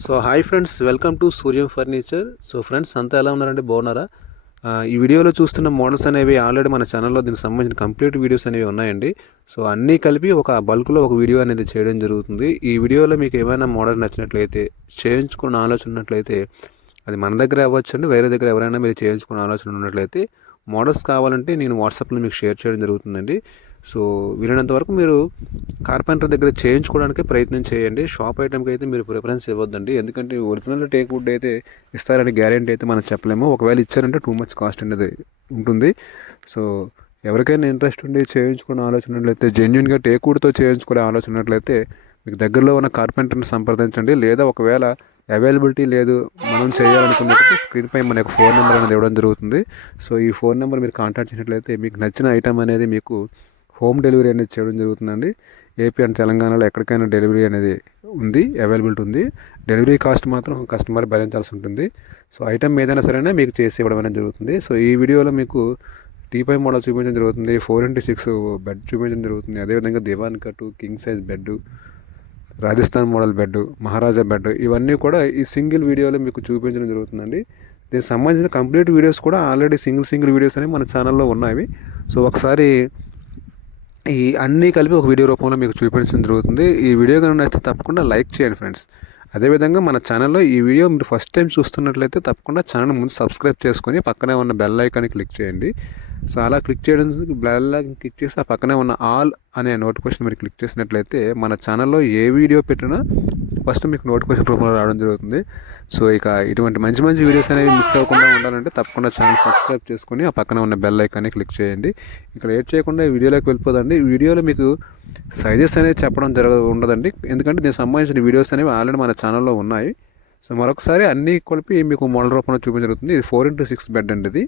So hi friends, welcome to Suryam furniture. So friends అంతా ఎలా ఉన్నారంటే బాగున్నారా? ఈ వీడియోలో చూస్తున్న మోడల్స్ అనేవి ఆల్రెడీ మన ఛానల్లో దీనికి సంబంధించిన కంప్లీట్ వీడియోస్ అనేవి ఉన్నాయండి. సో అన్నీ కలిపి ఒక బల్క్లో ఒక వీడియో అనేది చేయడం జరుగుతుంది. ఈ వీడియోలో మీకు ఏమైనా మోడల్ నచ్చినట్లయితే, చేయించుకున్న ఆలోచన ఉన్నట్లయితే, అది మన దగ్గర అవ్వచ్చండి, వేరే దగ్గర ఎవరైనా మీరు చేయించుకున్న ఆలోచన ఉన్నట్లయితే మోడల్స్ కావాలంటే నేను వాట్సాప్లో మీకు షేర్ చేయడం జరుగుతుందండి. సో వీలైనంత వరకు మీరు కార్పెంటర్ దగ్గర చేయించుకోవడానికి ప్రయత్నం చేయండి. షాప్ ఐటెంకి అయితే మీరు ప్రిఫరెన్స్ ఇవ్వద్దండి, ఎందుకంటే ఒరిజినల్ టేక్ వుడ్ అయితే ఇస్తారని గ్యారెంటీ అయితే మనం చెప్పలేము. ఒకవేళ ఇచ్చారంటే టూ మచ్ కాస్ట్ అనేది ఉంటుంది. సో ఎవరికైనా ఇంట్రెస్ట్ ఉండి చేయించుకునే ఆలోచన ఉన్నట్లయితే, జెన్యున్గా టేక్ వుడ్తో చేయించుకునే ఆలోచన ఉన్నట్లయితే మీకు దగ్గరలో ఉన్న కార్పెంటర్ని సంప్రదించండి. లేదా ఒకవేళ అవైలబిలిటీ లేదు, మనం చేయాలనుకున్నట్లయితే స్క్రీన్ పై మనకు ఫోన్ నెంబర్ అనేది ఇవ్వడం జరుగుతుంది. సో ఈ ఫోన్ నెంబర్ మీరు కాంటాక్ట్ చేసినట్లయితే మీకు నచ్చిన ఐటమ్ అనేది మీకు హోమ్ డెలివరీ అనేది చేయడం జరుగుతుందండి. ఏపీ అండ్ తెలంగాణలో ఎక్కడికైనా డెలివరీ అనేది ఉంది, అవైలబిలిటీ ఉంది. డెలివరీ కాస్ట్ మాత్రం కస్టమర్ భరించాల్సి ఉంటుంది. సో ఐటమ్ ఏదైనా సరే మీకు చేసి ఇవ్వడం అనేది జరుగుతుంది. సో ఈ వీడియోలో మీకు టీపై మోడల్ చూపించడం జరుగుతుంది, 4x6 బెడ్ చూపించడం జరుగుతుంది. అదేవిధంగా divan cot, king size bed, Rajasthan model bed, Maharaja bed, ఇవన్నీ కూడా ఈ సింగిల్ వీడియోలో మీకు చూపించడం జరుగుతుందండి. దీనికి సంబంధించిన కంప్లీట్ వీడియోస్ కూడా ఆల్రెడీ సింగిల్ వీడియోస్ అనేవి మన ఛానల్లో ఉన్నాయి. సో ఒకసారి ఈ అన్నీ కలిపి ఒక వీడియో రూపంలో మీకు చూపించడం జరుగుతుంది. ఈ వీడియో కనుక నచ్చితే తప్పకుండా లైక్ చేయండి ఫ్రెండ్స్. అదేవిధంగా మన ఛానల్లో ఈ వీడియో మీరు ఫస్ట్ టైం చూస్తున్నట్లయితే తప్పకుండా ఛానల్ ముందు సబ్స్క్రైబ్ చేసుకొని పక్కనే ఉన్న బెల్ ఐకాన్ని క్లిక్ చేయండి. సో అలా క్లిక్ చేయడం, బెల్ ఐకాన్ క్లిక్ చేసి ఆ పక్కనే ఉన్న ఆల్ అనే నోటిఫికేషన్ మీరు క్లిక్ చేసినట్లయితే మన ఛానల్లో ఏ వీడియో పెట్టినా ఫస్ట్ మీకు నోటిఫికేషన్ రూపంలో రావడం జరుగుతుంది. సో ఇక ఇటువంటి మంచి వీడియోస్ అనేవి మిస్ అవ్వకుండా ఉండాలంటే తప్పకుండా ఛానల్ సబ్స్క్రైబ్ చేసుకొని ఆ పక్కన ఉన్న బెల్ ఐకాన్ని క్లిక్ చేయండి. ఇక్కడ లేట్ చేయకుండా ఈ వీడియోలోకి వెళ్ళిపోదండి. ఈ వీడియోలో మీకు సైజెస్ అనేది చెప్పడం ఉండదండి, ఎందుకంటే దీనికి సంబంధించిన వీడియోస్ అనేవి ఆల్రెడీ మన ఛానల్లో ఉన్నాయి. సో మరొకసారి అన్నీ కలిపి మీకు మోడల్ రూపంలో చూపించగలుగుతుంది. ఇది 4x6 బెడ్ అండి. ఇది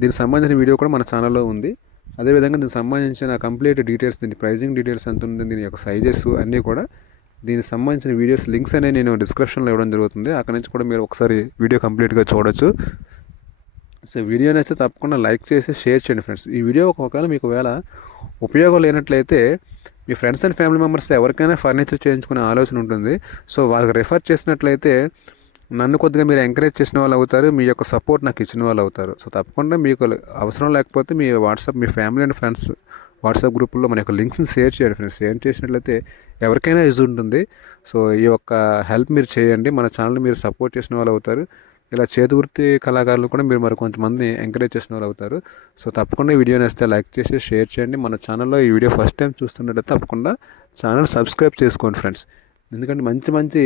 దీనికి సంబంధించిన వీడియో కూడా మన ఛానల్లో ఉంది. అదేవిధంగా దీనికి సంబంధించిన కంప్లీట్ డీటెయిల్స్, దీని ప్రైజింగ్ డీటెయిల్స్ ఎంత ఉంది, దీని యొక్క సైజెస్ అన్నీ కూడా దీనికి సంబంధించిన వీడియోస్ లింక్స్ అనేవి నేను డిస్క్రిప్షన్లో ఇవ్వడం జరుగుతుంది. అక్కడ నుంచి కూడా మీరు ఒకసారి వీడియో కంప్లీట్గా చూడొచ్చు. సో వీడియో నచ్చితే తప్పకుండా లైక్ చేసి షేర్ చేయండి ఫ్రెండ్స్. ఈ వీడియో ఒకవేళ మీకు ఉపయోగం లేనట్లయితే మీ ఫ్రెండ్స్ అండ్ ఫ్యామిలీ మెంబర్స్ ఎవరికైనా ఫర్నిచర్ చేయించుకునే ఆలోచన ఉంటుంది. సో వాళ్ళకి రెఫర్ చేసినట్లయితే నన్ను కొద్దిగా మీరు ఎంకరేజ్ చేసిన వాళ్ళు అవుతారు, మీ యొక్క సపోర్ట్ నాకు ఇచ్చిన వాళ్ళు అవుతారు. సో తప్పకుండా మీకు అవసరం లేకపోతే మీ మీ ఫ్యామిలీ అండ్ ఫ్రెండ్స్ వాట్సాప్ గ్రూపుల్లో మన యొక్క లింక్స్ని షేర్ చేయండి ఫ్రెండ్స్. షేర్ చేసినట్లయితే ఎవరికైనా యూజ్ ఉంటుంది. సో ఈ యొక్క హెల్ప్ మీరు చేయండి, మన ఛానల్ని మీరు సపోర్ట్ చేసిన వాళ్ళు అవుతారు. ఇలా చేతివృత్తి కళాకారులు కూడా మీరు మరి కొంతమందిని ఎంకరేజ్ చేసిన వాళ్ళు అవుతారు. సో తప్పకుండా ఈ వీడియో నచ్చితే లైక్ చేసి షేర్ చేయండి. మన ఛానల్లో ఈ వీడియో ఫస్ట్ టైం చూస్తున్నట్లయితే తప్పకుండా ఛానల్ సబ్స్క్రైబ్ చేసుకోండి ఫ్రెండ్స్. ఎందుకంటే మంచి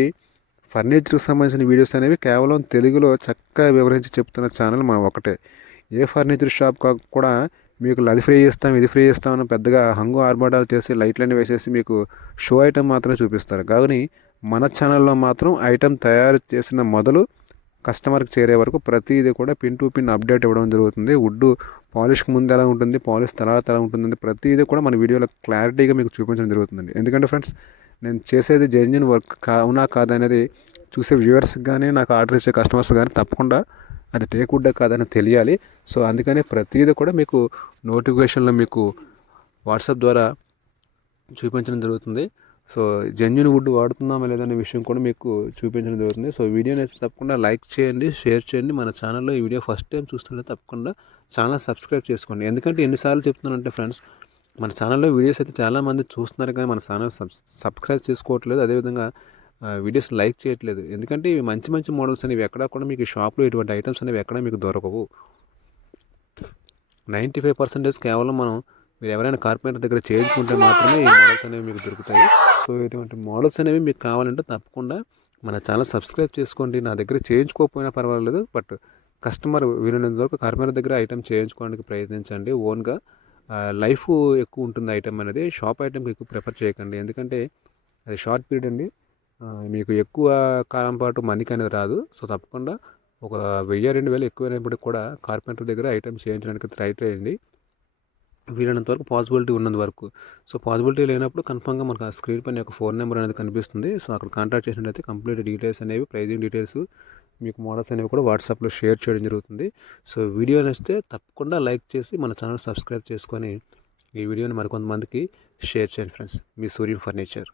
ఫర్నిచర్కి సంబంధించిన వీడియోస్ అనేవి కేవలం తెలుగులో చక్కగా వివరించి చెప్తున్న ఛానల్ మనం ఒకటే. ఏ ఫర్నిచర్ షాప్ కూడా మీకు అది ఫ్రీ ఇస్తాం, ఇది ఫ్రీ ఇస్తామని పెద్దగా హంగు ఆర్భాటాలు చేసి లైట్లన్నీ వేసేసి మీకు షో ఐటమ్ మాత్రమే చూపిస్తారు. కానీ మన ఛానల్లో మాత్రం ఐటమ్ తయారు చేసిన మొదలు కస్టమర్కి చేరే వరకు ప్రతిదీ కూడా పిన్ టు పిన్ అప్డేట్ ఇవ్వడం జరుగుతుంది. వుడ్ పాలిష్కి ముందు ఎలా ఉంటుంది, పాలిష్ తర్వాత ఎలా ఉంటుంది, ప్రతిదీ కూడా మన వీడియోలో క్లారిటీగా మీకు చూపించడం జరుగుతుందండి. ఎందుకంటే ఫ్రెండ్స్, నేను చేసేది జెన్యున్ వర్క్ అవునా కాదనేది చూసే వ్యూవర్స్కి కానీ, నాకు ఆర్డర్ ఇచ్చే కస్టమర్స్ కానీ తప్పకుండా అది టేక్ వుడ్ కాదని తెలియాలి. సో అందుకని ప్రతిదీ కూడా మీకు నోటిఫికేషన్లో మీకు వాట్సాప్ ద్వారా చూపించడం జరుగుతుంది. సో జెన్యున్ వుడ్ వాడుతున్నామా లేదనే విషయం కూడా మీకు చూపించడం జరుగుతుంది. సో వీడియోని అయితే తప్పకుండా లైక్ చేయండి, షేర్ చేయండి. మన ఛానల్లో ఈ వీడియో ఫస్ట్ టైం చూస్తుంటే తప్పకుండా ఛానల్ సబ్స్క్రైబ్ చేసుకోండి. ఎందుకంటే ఎన్నిసార్లు చెప్తున్నానంటే ఫ్రెండ్స్, మన ఛానల్లో వీడియోస్ అయితే చాలామంది చూస్తున్నారు కానీ మన ఛానల్ సబ్స్క్రైబ్ చేసుకోవట్లేదు, అదేవిధంగా వీడియోస్ లైక్ చేయట్లేదు. ఎందుకంటే ఇవి మంచి మోడల్స్ అనేవి ఎక్కడా కూడా మీకు షాప్లో ఇటువంటి ఐటమ్స్ అనేవి ఎక్కడా మీకు దొరకవు. 95% కేవలం మీరు ఎవరైనా కార్పెంటర్ దగ్గర చేయించుకుంటే మాత్రమే ఈ మోడల్స్ అనేవి మీకు దొరుకుతాయి. సో ఇటువంటి మోడల్స్ అనేవి మీకు కావాలంటే తప్పకుండా మన ఛానల్ సబ్స్క్రైబ్ చేసుకోండి. నా దగ్గర చేయించుకోకపోయినా పర్వాలేదు, బట్ కస్టమర్ వీలైనంత వరకు కార్పెంటర్ దగ్గర ఐటమ్ చేయించుకోవడానికి ప్రయత్నించండి. ఓన్గా లైఫ్ ఎక్కువ ఉంటుంది ఐటమ్ అనేది, షాప్ ఐటమ్కి ఎక్కువ ప్రిఫర్ చేయకండి. ఎందుకంటే అది షార్ట్ పీరియడ్ అండి, మీకు ఎక్కువ కాలం పాటు మనీకి అనేది రాదు. సో తప్పకుండా ఒక 1000-2000 ఎక్కువైనప్పటికి కూడా కార్పెంటర్ దగ్గర ఐటమ్ చేయించడానికి ట్రై చేయండి, వీలైనంత వరకు పాసిబిలిటీ ఉన్నంత వరకు. సో పాసిబిలిటీ లేనప్పుడు కన్ఫామ్గా మనకు ఆ స్క్రీన్ పైన ఒక ఫోన్ నెంబర్ అనేది కనిపిస్తుంది. సో అక్కడ కాంటాక్ట్ చేసినట్లయితే కంప్లీట్ డీటెయిల్స్ అనేవి, ప్రైజింగ్ డీటెయిల్స్, మీకు మోడల్స్ అనేవి కూడా వాట్సాప్లో షేర్ చేయడం జరుగుతుంది. సో వీడియో నచ్చితే తప్పకుండా లైక్ చేసి మన ఛానల్ సబ్స్క్రైబ్ చేసుకొని ఈ వీడియోని మరికొంతమందికి షేర్ చేయండి ఫ్రెండ్స్. మీ సూర్యం ఫర్నిచర్.